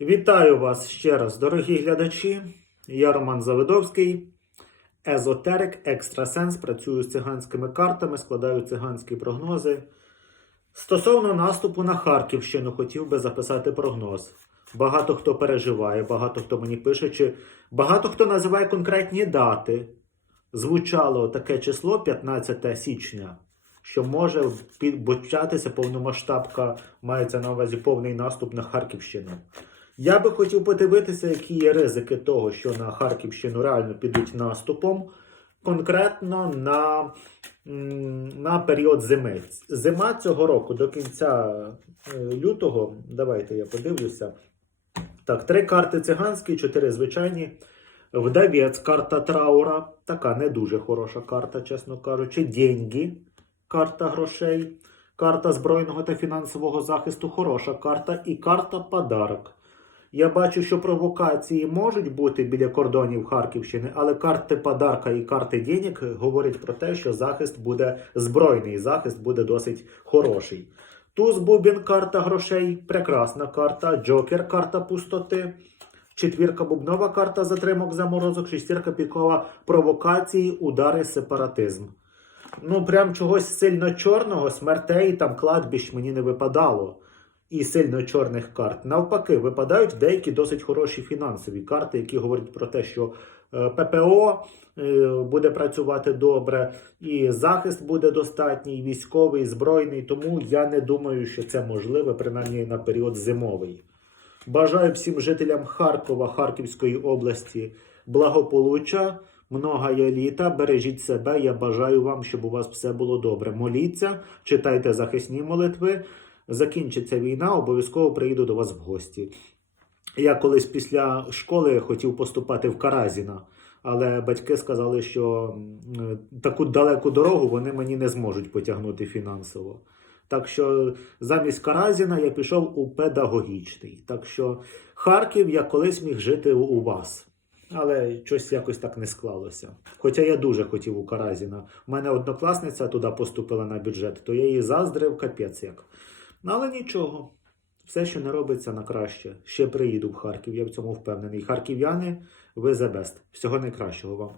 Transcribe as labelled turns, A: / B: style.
A: Вітаю вас ще раз, дорогі глядачі. Я Роман Завидовський, езотерик, екстрасенс. Працюю з циганськими картами, складаю циганські прогнози. Стосовно наступу на Харківщину, хотів би записати прогноз. Багато хто переживає, багато хто мені пише, чи багато хто називає конкретні дати. Звучало таке число 15 січня, що може початися повномасштабка, мається на увазі повний наступ на Харківщину. Я би хотів подивитися, які є ризики того, що на Харківщину реально підуть наступом, конкретно на, на період зими. Зима цього року до кінця е, лютого, давайте я подивлюся. Так, три карти циганські, чотири звичайні. Вдавець, карта траура, така не дуже хороша карта, чесно кажучи. Деньги, карта грошей, карта збройного та фінансового захисту, хороша карта, і карта подарок. Я бачу, що провокації можуть бути біля кордонів Харківщини, але карти подарка і карти денег говорять про те, що захист буде збройний, захист буде досить хороший. Туз бубін, карта грошей, прекрасна карта, Джокер, карта пустоти. Четвірка бубнова карта затримок заморозок, шестірка пікова провокації, удари, сепаратизм. Ну, прям чогось сильно чорного, смертей там кладбищ мені не випадало. І сильно чорних карт. Навпаки, випадають деякі досить хороші фінансові карти, які говорять про те, що е, ППО е, буде працювати добре, і захист буде достатній, і військовий, збройний. Тому я не думаю, що це можливе, принаймні на період зимовий. Бажаю всім жителям Харкова, Харківської області благополуччя, многая літа. Бережіть себе. Я бажаю вам, щоб у вас все було добре. Моліться, читайте захисні молитви. Закінчиться війна, обов'язково приїду до вас в гості. Я колись після школи хотів поступати в Каразіна, але батьки сказали, що таку далеку дорогу вони мені не зможуть потягнути фінансово. Так що замість Каразіна я пішов у педагогічний. Так що Харків я колись міг жити у- вас. Але щось якось так не склалося. Хоча я дуже хотів у Каразіна. У мене однокласниця туди поступила на бюджет, то я її заздрив капець як. Але нічого. Все, що не робиться на краще. Ще приїду в Харків, я в цьому впевнений. Харків'яни, ви the best. Всього найкращого вам.